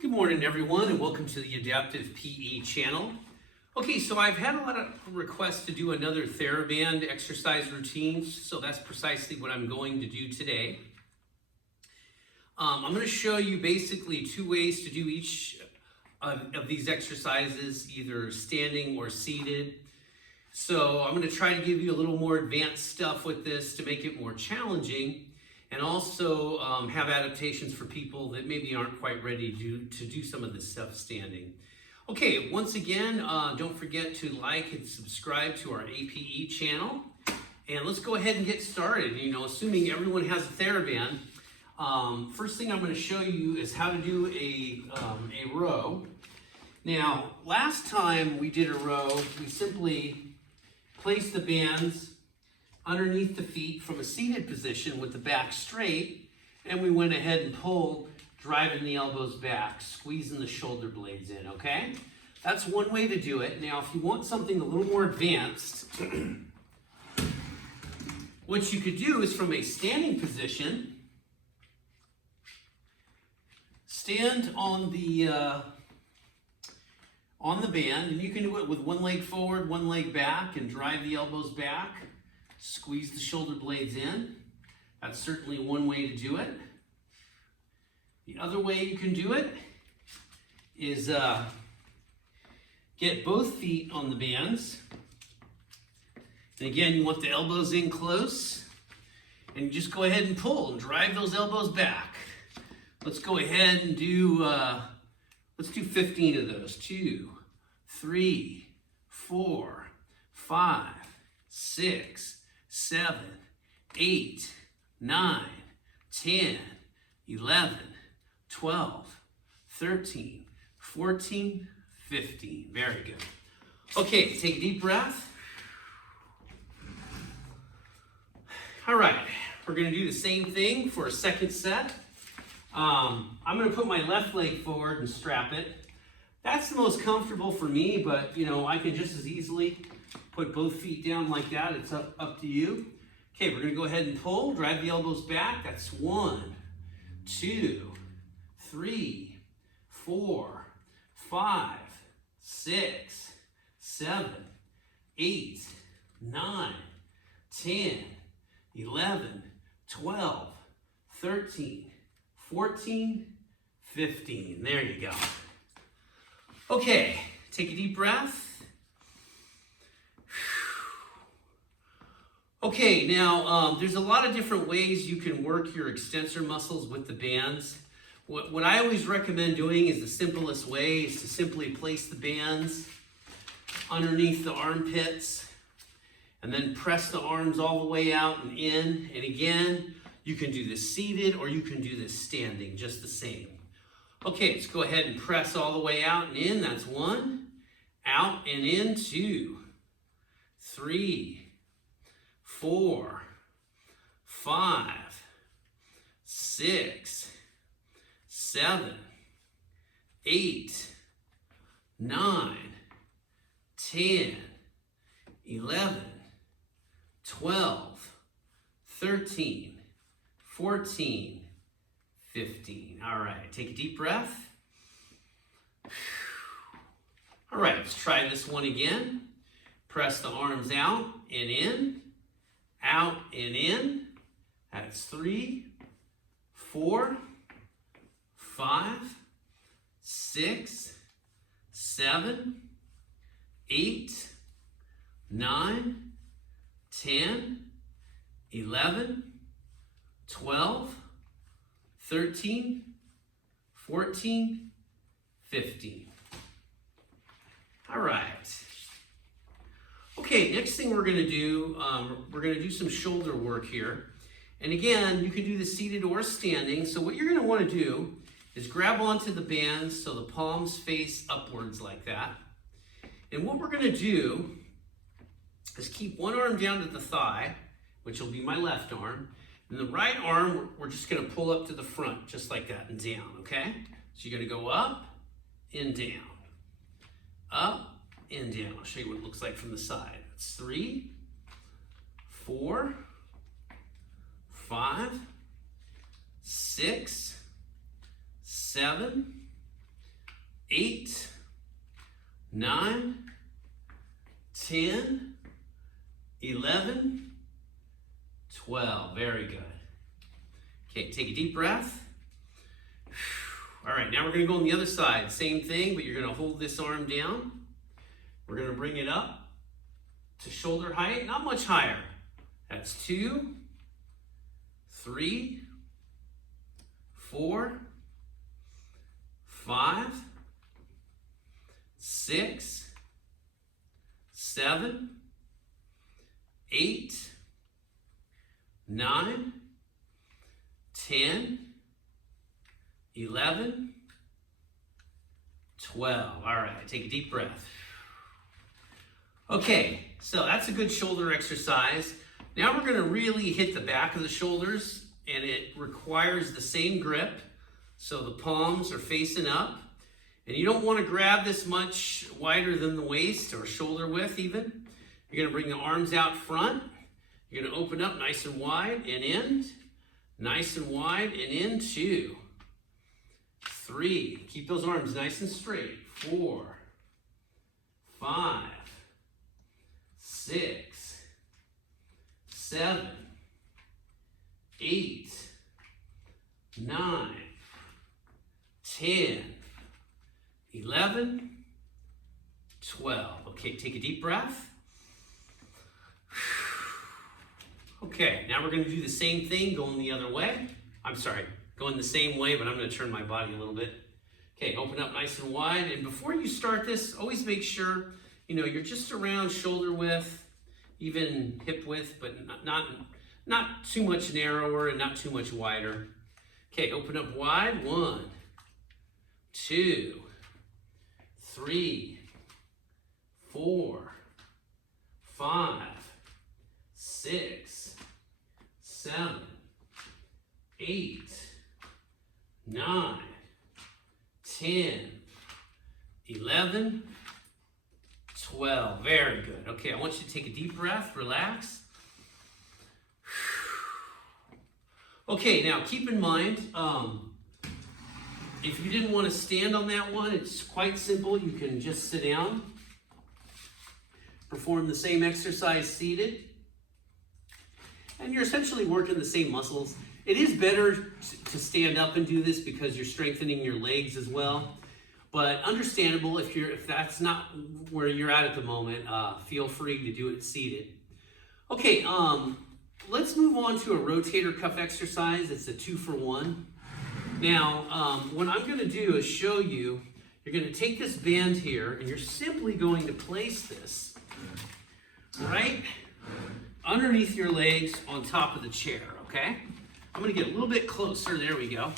Good morning, everyone, and welcome to the Adaptive PE channel. Okay, so I've had a lot of requests to do another TheraBand exercise routines, so that's precisely what I'm going to do today. I'm going to show you basically two ways to do each of these exercises, either standing or seated. So I'm going to try to give you a little more advanced stuff with this to make it more challenging, and also have adaptations for people that maybe aren't quite ready to do some of this stuff standing. Okay, once again, don't forget to like and subscribe to our APE channel. And let's go ahead and get started. You know, assuming everyone has a TheraBand, first thing I'm going to show you is how to do a row. Now, last time we did a row, we simply placed the bands underneath the feet from a seated position with the back straight, and we went ahead and pulled, driving the elbows back, squeezing the shoulder blades in, okay? That's one way to do it. Now, if you want something a little more advanced, what you could do is from a standing position, stand on the band, and you can do it with one leg forward, one leg back, and drive the elbows back. Squeeze the shoulder blades in. That's certainly one way to do it. The other way you can do it is get both feet on the bands. And again, you want the elbows in close. And you just go ahead and pull and drive those elbows back. Let's go ahead and do, let's do 15 of those. 2, 3, 4, 5, 6, 7, 8, 9, 10, 11, 12, 13, 14, 15. Very good. Okay, take a deep breath. All right, we're going to do the same thing for a second set. I'm going to put my left leg forward and strap it. That's the most comfortable for me, but you know, I can just as easily put both feet down like that. It's up to you. Okay, we're going to go ahead and pull, drive the elbows back. That's 1, 2, 3, 4, 5, 6, 7, 8, 9, 10, 11, 12, 13, 14, 15. There you go. Okay, take a deep breath. Okay, now there's a lot of different ways you can work your extensor muscles with the bands. What I always recommend doing is the simplest way is to simply place the bands underneath the armpits and then press the arms all the way out and in. And again, you can do this seated or you can do this standing, just the same. Okay, let's go ahead and press all the way out and in. That's 1, out and in, 2, 3, 4, 5, 6, 7, 8, 9, 10, 11, 12, 13, 14, 15. All right, take a deep breath. All right, let's try this one again. Press the arms out and in. Out and in. That's 3, 4, 5, 6, 7, 8, 9, 10, 11, 12, 13, 14, 15. All right. Okay, next thing we're going to do some shoulder work here. And again, you can do this seated or standing. So what you're going to want to do is grab onto the bands so the palms face upwards like that. And what we're going to do is keep one arm down to the thigh, which will be my left arm. And the right arm, we're just going to pull up to the front, just like that, and down, okay? So you're going to go up and down. Up and down. I'll show you what it looks like from the side. It's 3, 4, 5, 6, 7, 8, 9, 10, 11, 12. Very good. Okay, take a deep breath. All right, now we're going to go on the other side. Same thing, but you're going to hold this arm down. We're going to bring it up to shoulder height, not much higher. That's 2, 3, 4, 5, 6, 7, 8, 9, 10, 11, 12. All right, take a deep breath. Okay, so that's a good shoulder exercise. Now we're going to really hit the back of the shoulders, and it requires the same grip. So the palms are facing up, and you don't want to grab this much wider than the waist or shoulder width even. You're going to bring the arms out front. You're going to open up nice and wide and in, nice and wide and in. 2, 3, keep those arms nice and straight. 4, 5, 6, 7, 8, 9, 10, 11, 12. Okay, take a deep breath. Okay, now we're going to do the same thing going the other way. I'm sorry, going the same way, but I'm going to turn my body a little bit. Okay, open up nice and wide. And before you start this, always make sure, you're just around shoulder width, even hip width, but not too much narrower and not too much wider. Okay, open up wide. 1, 2, 3, 4, 5, 6, 7, 8, 9, 10, 11, 12. Very good. Okay, I want you to take a deep breath, relax. Okay, now keep in mind, if you didn't want to stand on that one, it's quite simple. You can just sit down, perform the same exercise seated, and you're essentially working the same muscles. It is better to stand up and do this because you're strengthening your legs as well. But understandable if that's not where you're at the moment, feel free to do it seated. Okay, let's move on to a rotator cuff exercise. It's a 2-for-1. Now, what I'm going to do is show you, you're going to take this band here and you're simply going to place this right underneath your legs on top of the chair, okay? I'm going to get a little bit closer. There we go.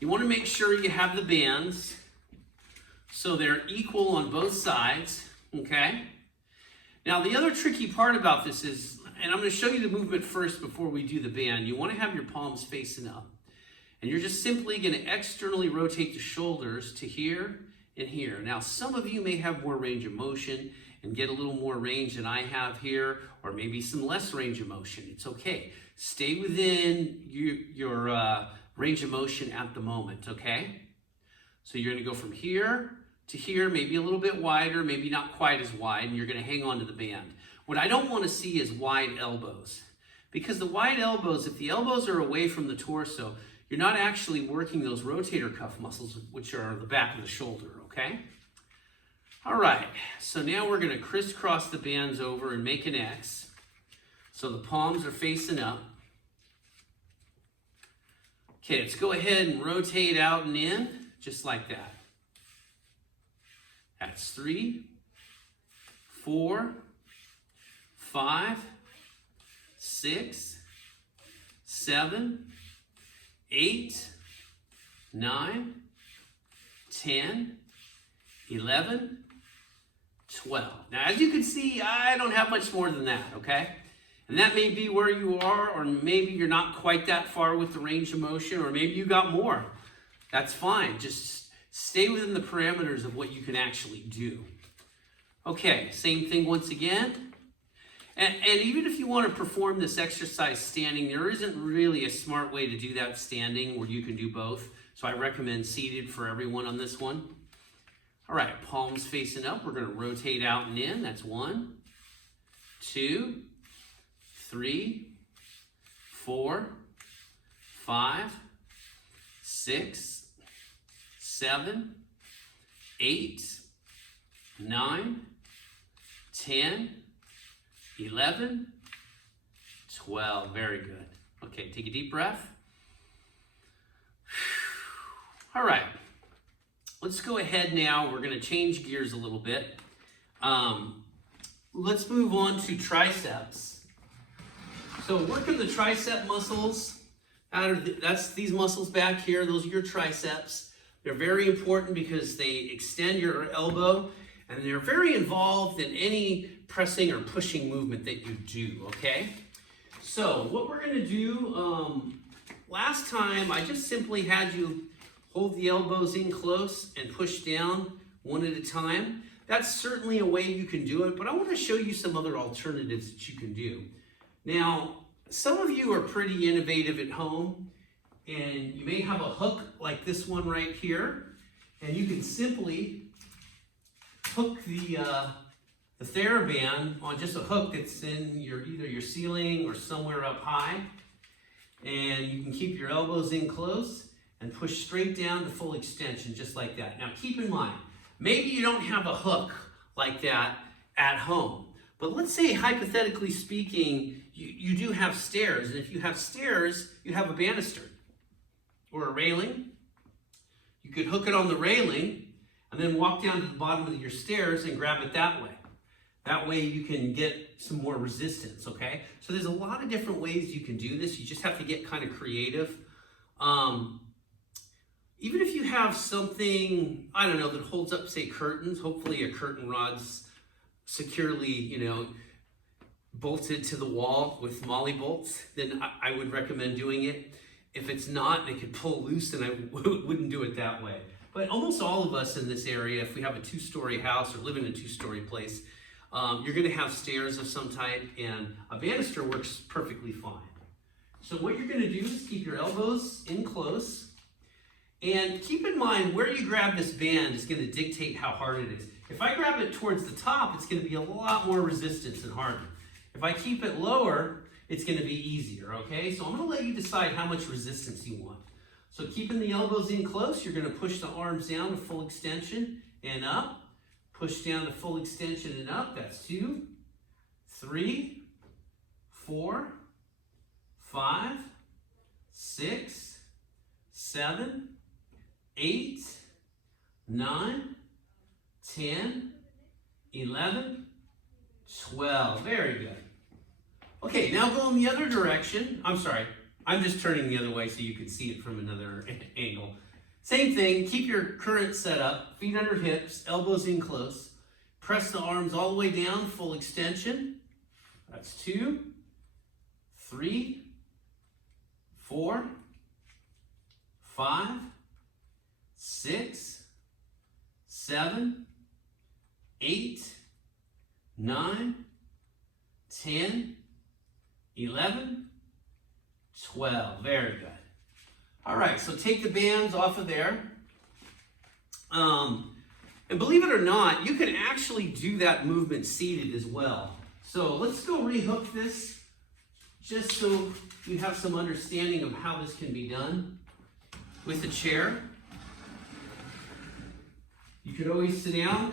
You want to make sure you have the bands so they're equal on both sides, okay? Now, the other tricky part about this is, and I'm going to show you the movement first before we do the band, you want to have your palms facing up. And you're just simply going to externally rotate the shoulders to here and here. Now, some of you may have more range of motion and get a little more range than I have here, or maybe some less range of motion. It's okay. Stay within your range of motion at the moment, okay? So you're going to go from here to here, maybe a little bit wider, maybe not quite as wide, and you're going to hang on to the band. What I don't want to see is wide elbows, because the wide elbows, if the elbows are away from the torso, you're not actually working those rotator cuff muscles, which are the back of the shoulder, okay? All right, so now we're going to crisscross the bands over and make an X. So the palms are facing up. Okay, let's go ahead and rotate out and in, just like that. That's 3, 4, 5, 6, 7, 8, 9, 10, 11, 12. Now, as you can see, I don't have much more than that, okay? And that may be where you are, or maybe you're not quite that far with the range of motion, or maybe you got more. That's fine. Just stay within the parameters of what you can actually do. Okay, same thing once again. And even if you want to perform this exercise standing, there isn't really a smart way to do that standing where you can do both. So I recommend seated for everyone on this one. All right, palms facing up. We're going to rotate out and in. That's 1, 2, 3, 4, 5, 6, 7, 8, 9, 10, 11, 12. Very good. Okay, take a deep breath. All right, let's go ahead now. We're going to change gears a little bit. Let's move on to triceps. So working the tricep muscles, that's these muscles back here. Those are your triceps. They're very important because they extend your elbow, and they're very involved in any pressing or pushing movement that you do, okay? So what we're going to do, last time I just simply had you hold the elbows in close and push down one at a time. That's certainly a way you can do it, but I want to show you some other alternatives that you can do. Now, some of you are pretty innovative at home, and you may have a hook like this one right here, and you can simply hook the Thera-band on just a hook that's in either your ceiling or somewhere up high, and you can keep your elbows in close and push straight down to full extension, just like that. Now keep in mind, maybe you don't have a hook like that at home, but let's say, hypothetically speaking, you do have stairs, and if you have stairs, you have a banister or a railing. You could hook it on the railing and then walk down to the bottom of your stairs and grab it that way. That way you can get some more resistance, okay? So there's a lot of different ways you can do this. You just have to get kind of creative. Even if you have something, I don't know, that holds up, say, curtains, hopefully a curtain rod's securely, bolted to the wall with molly bolts, then I would recommend doing it. If it's not, and it could pull loose, then I wouldn't do it that way. But almost all of us in this area, if we have a 2-story house or live in a 2-story place, you're going to have stairs of some type, and a banister works perfectly fine. So what you're going to do is keep your elbows in close, and keep in mind where you grab this band is going to dictate how hard it is. If I grab it towards the top, it's going to be a lot more resistance and harder. If I keep it lower, it's going to be easier, okay? So I'm going to let you decide how much resistance you want. So keeping the elbows in close, you're going to push the arms down to full extension and up. Push down to full extension and up. That's 2, 3, 4, 5, 6, 7, 8, 9, 10, 11, 12. Very good. Okay, now go in the other direction. I'm sorry, I'm just turning the other way so you can see it from another angle. Same thing, keep your current setup, feet under hips, elbows in close. Press the arms all the way down, full extension. That's 2, 3, 4, 5, 6, 7, 8, 9, 10, 11, 12. Very good. All right, so take the bands off of there. And believe it or not, you can actually do that movement seated as well. So let's go rehook this just so you have some understanding of how this can be done with a chair. You could always sit down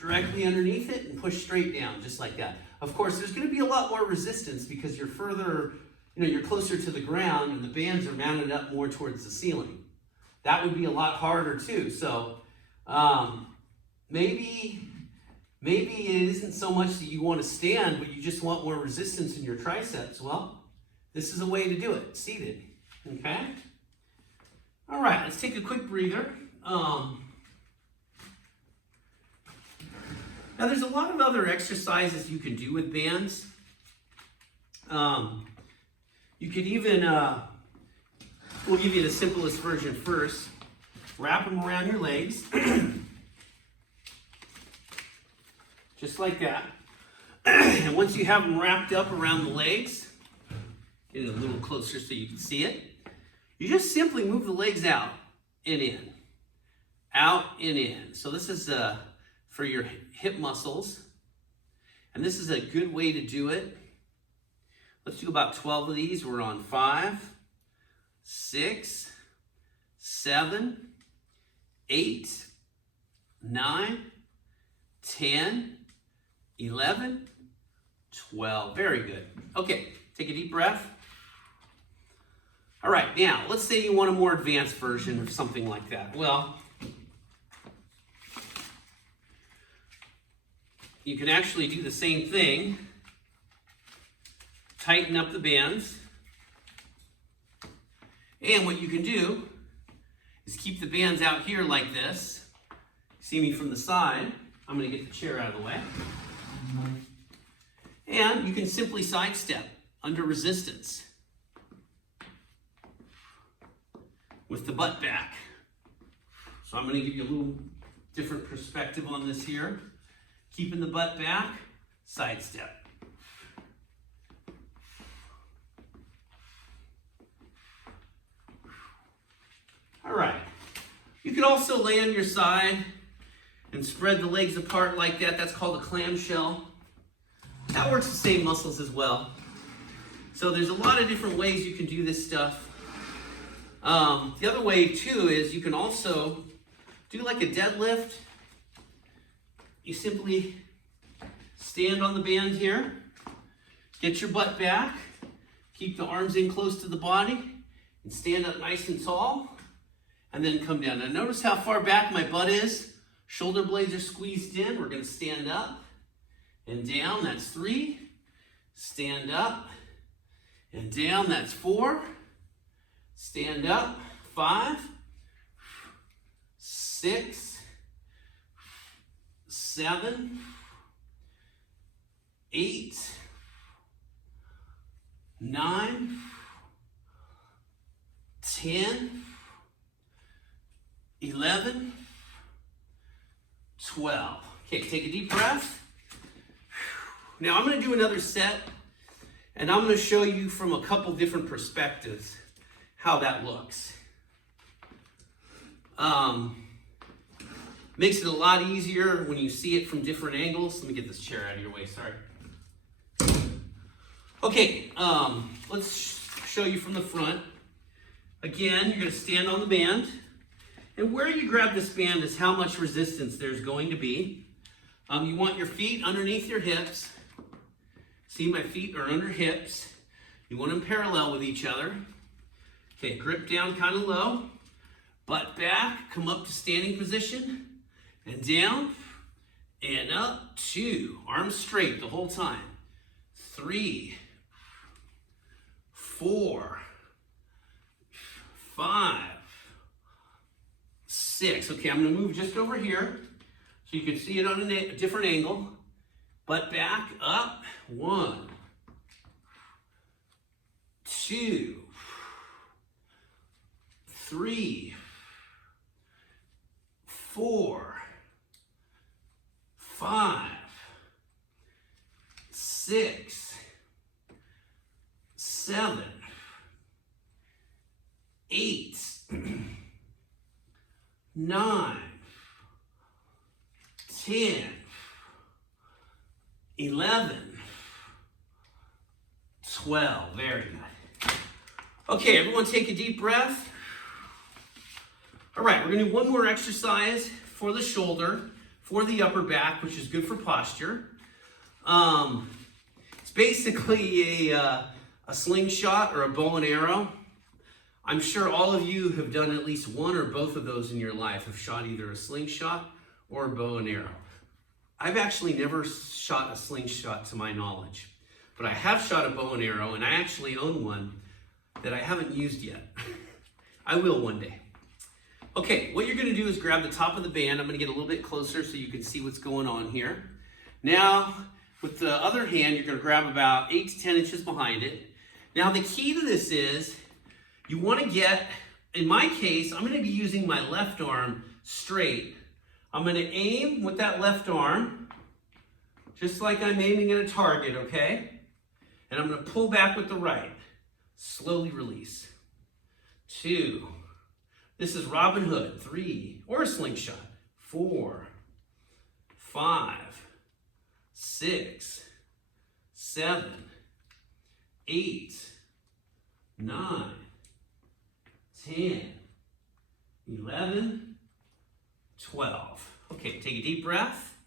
directly underneath it and push straight down, just like that. Of course, there's going to be a lot more resistance because you're further, you're closer to the ground and the bands are mounted up more towards the ceiling. That would be a lot harder too. So maybe it isn't so much that you want to stand, but you just want more resistance in your triceps. Well, this is a way to do it, seated. Okay? All right, let's take a quick breather. Now, there's a lot of other exercises you can do with bands. You could even, we'll give you the simplest version first. Wrap them around your legs. Just like that. And once you have them wrapped up around the legs, get it a little closer so you can see it. You just simply move the legs out and in. out and in. So this is for your hip muscles. And this is a good way to do it. Let's do about 12 of these. We're on 5, 6, 7, 8, 9, 10, 11, 12. Very good. Okay, take a deep breath. All right, now let's say you want a more advanced version of something like that. Well, you can actually do the same thing. Tighten up the bands. And what you can do is keep the bands out here like this. See me from the side. I'm going to get the chair out of the way. And you can simply sidestep under resistance with the butt back. So I'm going to give you a little different perspective on this here. Keeping the butt back, sidestep. All right. You can also lay on your side and spread the legs apart like that. That's called a clamshell. That works the same muscles as well. So there's a lot of different ways you can do this stuff. The other way too is you can also do like a deadlift. You simply stand on the band here, get your butt back, keep the arms in close to the body, and stand up nice and tall, and then come down. Now notice how far back my butt is. Shoulder blades are squeezed in. We're going to stand up and down. That's 3. Stand up and down. That's 4. Stand up. 5, 6, 7, 8, 9, 10, 11, 12. Okay, take a deep breath. Now I'm going to do another set, and I'm going to show you from a couple different perspectives how that looks. Makes it a lot easier when you see it from different angles. Let me get this chair out of your way, sorry. Okay, let's show you from the front. Again, you're going to stand on the band. And where you grab this band is how much resistance there's going to be. You want your feet underneath your hips. See, my feet are under hips. You want them parallel with each other. Okay, grip down kind of low. Butt back, come up to standing position. And down, and up, 2. Arms straight the whole time. 3, 4, 5, 6. Okay, I'm going to move just over here so you can see it on a different angle. Butt back, up. 1, 2, 3, 4, 5, 6, 7, 8, 9, 10, 11, 12. Very good. Okay, everyone take a deep breath. All right, we're going to do one more exercise for the shoulder, for the upper back, which is good for posture. It's basically a slingshot or a bow and arrow. I'm sure all of you have done at least one or both of those in your life, have shot either a slingshot or a bow and arrow. I've actually never shot a slingshot to my knowledge, but I have shot a bow and arrow, and I actually own one that I haven't used yet. I will one day. Okay, what you're going to do is grab the top of the band. I'm going to get a little bit closer so you can see what's going on here. Now, with the other hand, you're going to grab about 8 to 10 inches behind it. Now, the key to this is you want to get, in my case, I'm going to be using my left arm straight. I'm going to aim with that left arm, just like I'm aiming at a target, okay? And I'm going to pull back with the right. Slowly release. 2, This is Robin Hood, 3, or a slingshot, 4, 5, 6, 7, 8, 9, 10, 11, 12. Okay, take a deep breath.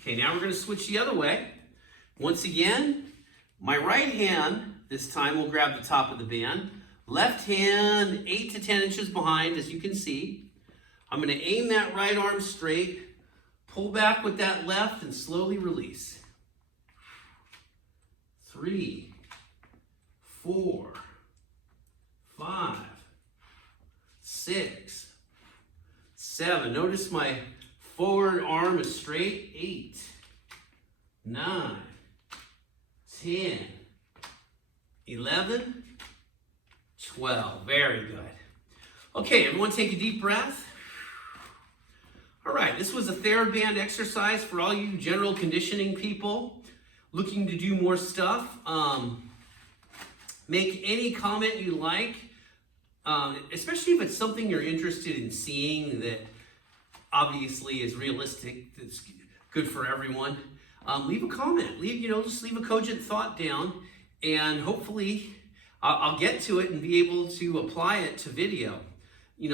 Okay, now we're going to switch the other way. Once again, my right hand this time will grab the top of the band. Left hand 8 to 10 inches behind, as you can see. I'm going to aim that right arm straight, pull back with that left, and slowly release. 3, 4, 5, 6, 7. Notice my forward arm is straight. 8, 9, 10, 11, 12. Very good. Okay, everyone take a deep breath. All right, this was a TheraBand exercise for all you general conditioning people looking to do more stuff. Make any comment you like, especially if it's something you're interested in seeing that obviously is realistic, that's good for everyone. Leave a comment. Just leave a cogent thought down, and hopefully I'll get to it and be able to apply it to video.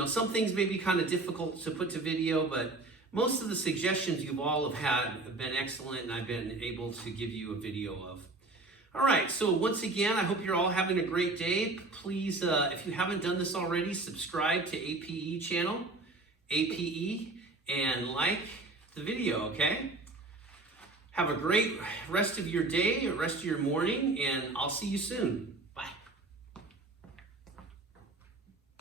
Some things may be kind of difficult to put to video, but most of the suggestions you've all have been excellent, and I've been able to give you a video of. All right, so once again, I hope you're all having a great day. Please, if you haven't done this already, subscribe to APE channel, APE, and like the video, okay? Have a great rest of your day, rest of your morning, and I'll see you soon.